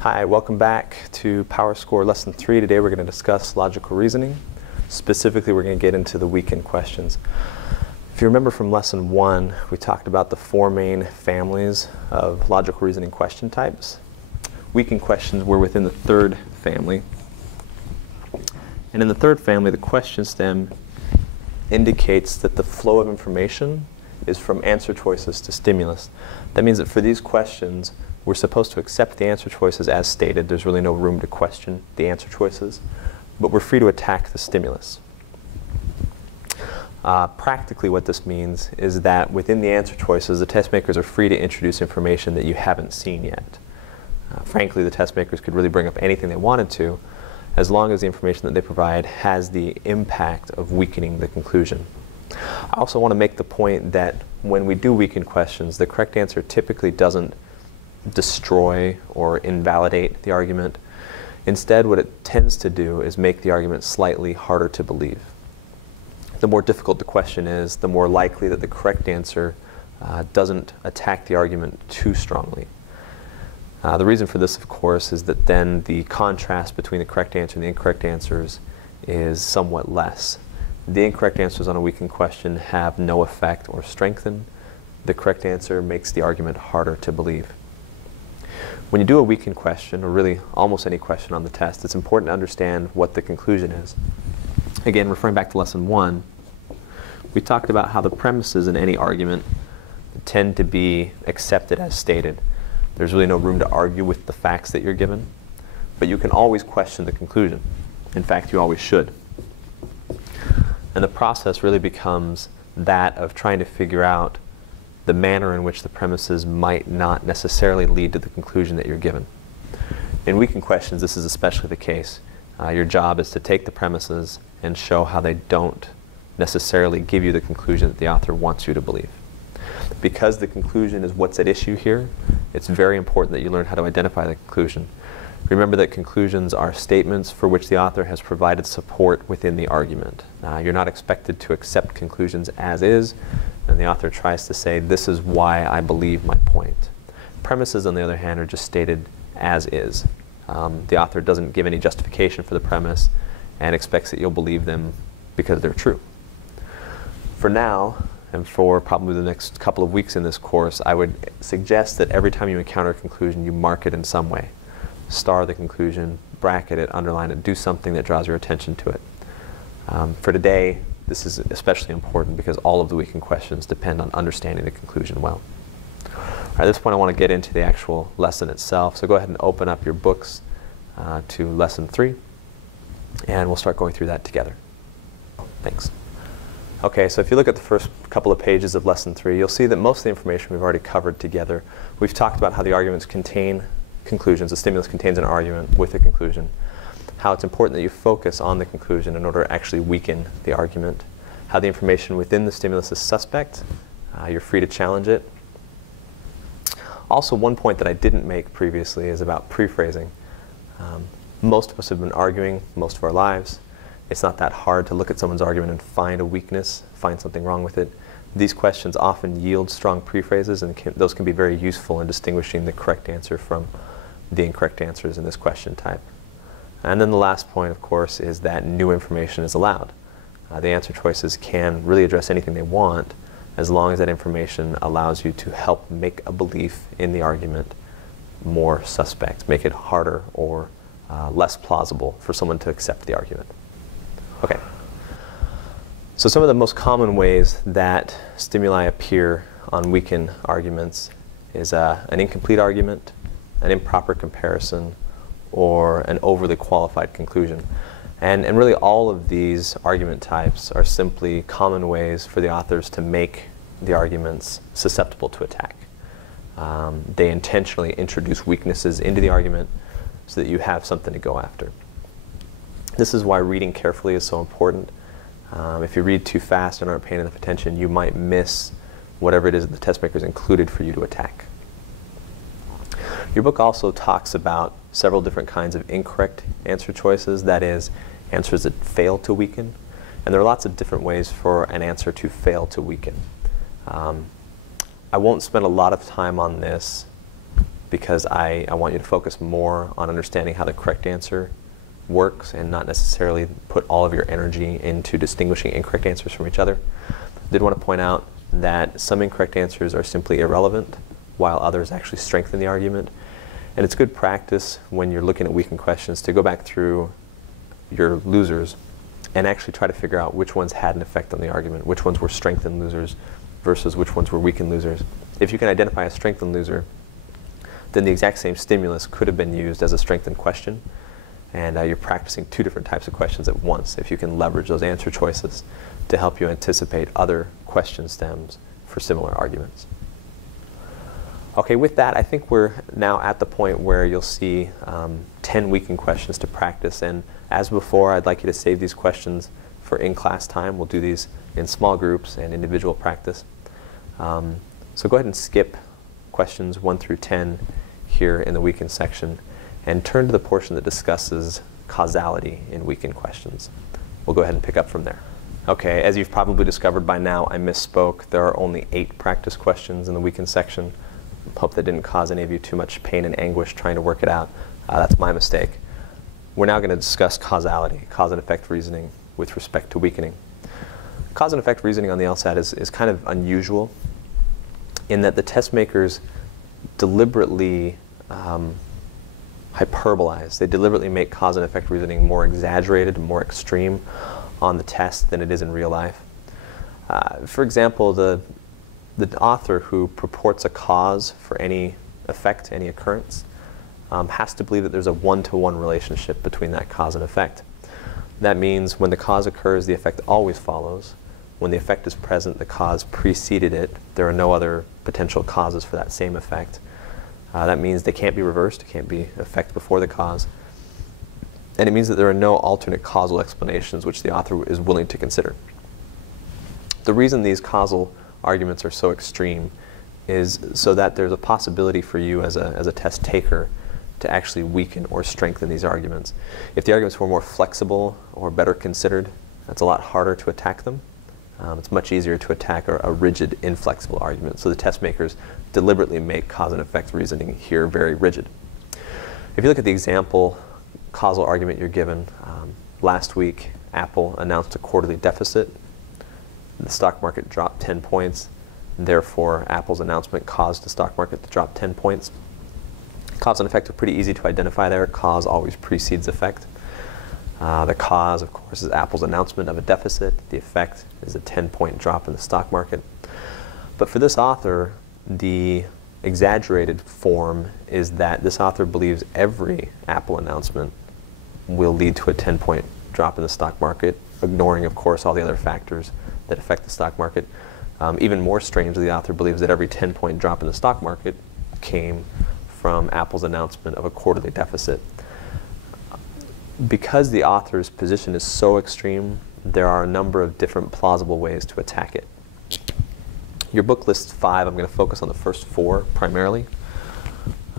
Hi, welcome back to Power Score Lesson 3. Today we're going to discuss logical reasoning. Specifically, we're going to get into the weekend questions. If you remember from Lesson 1, we talked about the four main families of logical reasoning question types. Weekend questions were within the third family. And in the third family, the question stem indicates that the flow of information is from answer choices to stimulus. That means that for these questions, we're supposed to accept the answer choices as stated. There's really no room to question the answer choices, but we're free to attack the stimulus. Practically what this means is that within the answer choices, the test makers are free to introduce information that you haven't seen yet. Frankly, the test makers could really bring up anything they wanted to, as long as the information that they provide has the impact of weakening the conclusion. I also want to make the point that when we do weekend questions, the correct answer typically doesn't destroy or invalidate the argument. Instead, what it tends to do is make the argument slightly harder to believe. The more difficult the question is, the more likely that the correct answer doesn't attack the argument too strongly. The reason for this, of course, is that then the contrast between the correct answer and the incorrect answers is somewhat less. The incorrect answers on a weekend question have no effect or strengthen. The correct answer makes the argument harder to believe. When you do a weekend question, or really almost any question on the test, it's important to understand what the conclusion is. Again, referring back to Lesson 1, we talked about how the premises in any argument tend to be accepted as stated. There's really no room to argue with the facts that you're given, but you can always question the conclusion. In fact, you always should. And the process really becomes that of trying to figure out the manner in which the premises might not necessarily lead to the conclusion that you're given. In weekend questions, this is especially the case. Your job is to take the premises and show how they don't necessarily give you the conclusion that the author wants you to believe. Because the conclusion is what's at issue here, it's very important that you learn how to identify the conclusion. Remember that conclusions are statements for which the author has provided support within the argument. You're not expected to accept conclusions as is, and the author tries to say, this is why I believe my point. Premises, on the other hand, are just stated as is. The author doesn't give any justification for the premise and expects that you'll believe them because they're true. For now, and for probably the next couple of weeks in this course, I would suggest that every time you encounter a conclusion, you mark it in some way. Star the conclusion, bracket it, underline it, do something that draws your attention to it. For today, this is especially important because all of the weekend questions depend on understanding the conclusion well. At this point, I want to get into the actual lesson itself, so go ahead and open up your books to Lesson 3, and we'll start going through that together. Thanks. Okay, so if you look at the first couple of pages of Lesson 3, you'll see that most of the information we've already covered together. We've talked about how the arguments contain conclusions. The stimulus contains an argument with a conclusion. How it's important that you focus on the conclusion in order to actually weaken the argument. How the information within the stimulus is suspect. You're free to challenge it. Also, one point that I didn't make previously is about prephrasing. Most of us have been arguing most of our lives. It's not that hard to look at someone's argument and find a weakness, find something wrong with it. These questions often yield strong prephrases, and those can be very useful in distinguishing the correct answer from the incorrect answers in this question type. And then the last point, of course, is that new information is allowed. The answer choices can really address anything they want as long as that information allows you to help make a belief in the argument more suspect, make it harder or less plausible for someone to accept the argument. Okay. So some of the most common ways that stimuli appear on weekend arguments is an incomplete argument, an improper comparison, or an overly qualified conclusion. And really all of these argument types are simply common ways for the authors to make the arguments susceptible to attack. They intentionally introduce weaknesses into the argument so that you have something to go after. This is why reading carefully is so important. If you read too fast and aren't paying enough attention, you might miss whatever it is that the test makers included for you to attack. Your book also talks about several different kinds of incorrect answer choices, that is, answers that fail to weaken. And there are lots of different ways for an answer to fail to weaken. I won't spend a lot of time on this because I want you to focus more on understanding how the correct answer works and not necessarily put all of your energy into distinguishing incorrect answers from each other. I did want to point out that some incorrect answers are simply irrelevant, while others actually strengthen the argument. And it's good practice when you're looking at weakened questions to go back through your losers and actually try to figure out which ones had an effect on the argument, which ones were strengthened losers versus which ones were weakened losers. If you can identify a strengthened loser, then the exact same stimulus could have been used as a strengthened question, and you're practicing two different types of questions at once if you can leverage those answer choices to help you anticipate other question stems for similar arguments. Okay, with that, I think we're now at the point where you'll see 10 weakened questions to practice. And as before, I'd like you to save these questions for in-class time. We'll do these in small groups and individual practice. So go ahead and skip questions 1 through 10 here in the weakened section and turn to the portion that discusses causality in weakened questions. We'll go ahead and pick up from there. Okay, as you've probably discovered by now, I misspoke. There are only 8 practice questions in the weakened section. Hope that didn't cause any of you too much pain and anguish trying to work it out. That's my mistake. We're now going to discuss causality, cause and effect reasoning with respect to weakening. Cause and effect reasoning on the LSAT is kind of unusual in that the test makers deliberately hyperbolize. They deliberately make cause and effect reasoning more exaggerated and more extreme on the test than it is in real life. For example, the author who purports a cause for any effect, any occurrence, has to believe that there's a one-to-one relationship between that cause and effect. That means when the cause occurs, the effect always follows. When the effect is present, the cause preceded it. There are no other potential causes for that same effect. That means they can't be reversed. It can't be effect before the cause. And it means that there are no alternate causal explanations which the author is willing to consider. The reason these causal arguments are so extreme is so that there's a possibility for you as a test taker to actually weaken or strengthen these arguments. If the arguments were more flexible or better considered, that's a lot harder to attack them. It's much easier to attack a rigid, inflexible argument. So the test makers deliberately make cause and effect reasoning here very rigid. If you look at the example causal argument you're given, last week Apple announced a quarterly deficit. The stock market dropped 10 points. Therefore, Apple's announcement caused the stock market to drop 10 points. Cause and effect are pretty easy to identify there. Cause always precedes effect. The cause, of course, is Apple's announcement of a deficit. The effect is a 10-point drop in the stock market. But for this author, the exaggerated form is that this author believes every Apple announcement will lead to a 10-point drop in the stock market, ignoring, of course, all the other factors that affect the stock market. Even more strangely, the author believes that every 10-point drop in the stock market came from Apple's announcement of a quarterly deficit. Because the author's position is so extreme, there are a number of different plausible ways to attack it. Your book lists 5. I'm going to focus on the first 4 primarily.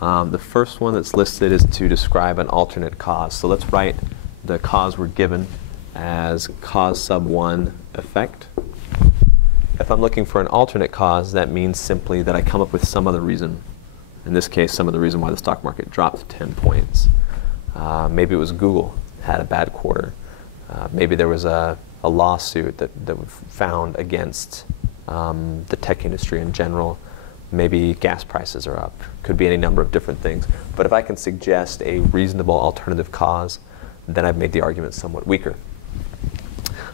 The first one that's listed is to describe an alternate cause. So let's write the cause we're given as cause sub 1 effect. If I'm looking for an alternate cause, that means simply that I come up with some other reason. In this case, some other reason why the stock market dropped 10 points. Maybe it was Google had a bad quarter. Maybe there was a lawsuit that was found against the tech industry in general. Maybe gas prices are up. Could be any number of different things. But if I can suggest a reasonable alternative cause, then I've made the argument somewhat weaker.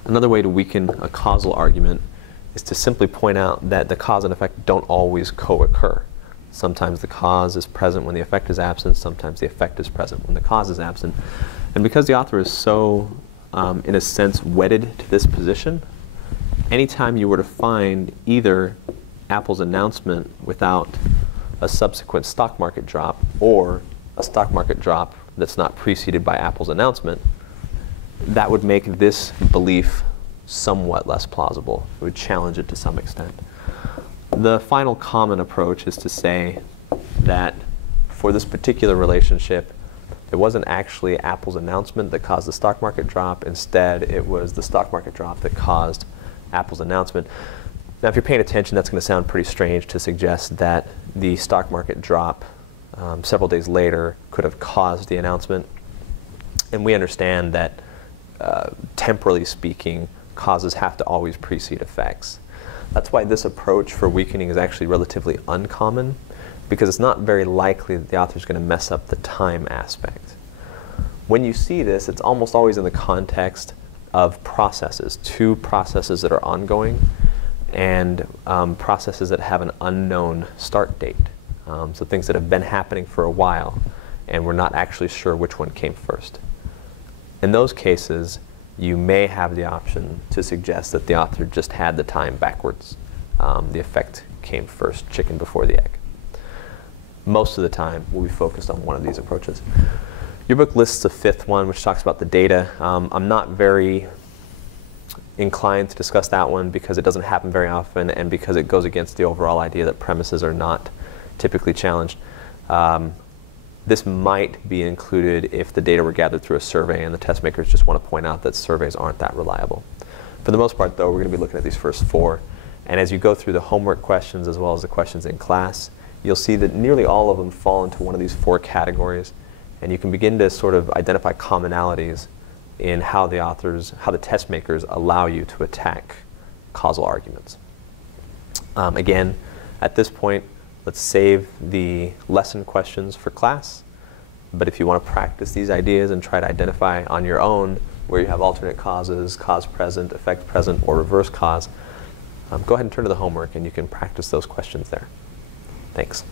Another way to weaken a causal argument is to simply point out that the cause and effect don't always co-occur. Sometimes the cause is present when the effect is absent. Sometimes the effect is present when the cause is absent. And because the author is so, in a sense, wedded to this position, anytime you were to find either Apple's announcement without a subsequent stock market drop or a stock market drop that's not preceded by Apple's announcement, that would make this belief somewhat less plausible. It would challenge it to some extent. The final common approach is to say that for this particular relationship, it wasn't actually Apple's announcement that caused the stock market drop. Instead, it was the stock market drop that caused Apple's announcement. Now, if you're paying attention, that's going to sound pretty strange to suggest that the stock market drop several days later could have caused the announcement. And we understand that, temporally speaking, causes have to always precede effects. That's why this approach for weakening is actually relatively uncommon, because it's not very likely that the author is going to mess up the time aspect. When you see this, it's almost always in the context of processes, two processes that are ongoing, and processes that have an unknown start date. So things that have been happening for a while, and we're not actually sure which one came first. In those cases, you may have the option to suggest that the author just had the time backwards. The effect came first, chicken before the egg. Most of the time, we'll be focused on one of these approaches. Your book lists a fifth one, which talks about the data. I'm not very inclined to discuss that one because it doesn't happen very often, and because it goes against the overall idea that premises are not typically challenged. This might be included if the data were gathered through a survey and the test makers just want to point out that surveys aren't that reliable. For the most part, though, we're going to be looking at these first four. And as you go through the homework questions as well as the questions in class, you'll see that nearly all of them fall into one of these four categories. And you can begin to sort of identify commonalities in how the test makers allow you to attack causal arguments. Again, at this point, let's save the lesson questions for class. But if you want to practice these ideas and try to identify on your own where you have alternate causes, cause present, effect present, or reverse cause, go ahead and turn to the homework and you can practice those questions there. Thanks.